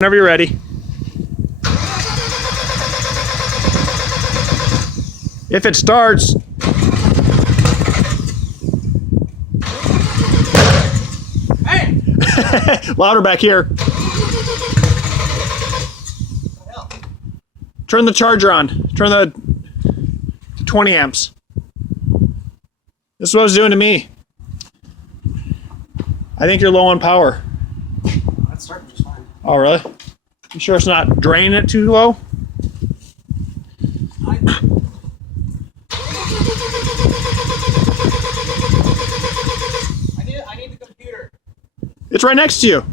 Whenever you're ready. If it starts, hey! louder back here. Turn the charger on. Turn the 20 amps. This is what it's doing to me. I think you're low on power. That's starting just fine. Oh, really? You sure it's not draining it too low? I need the computer. It's right next to you.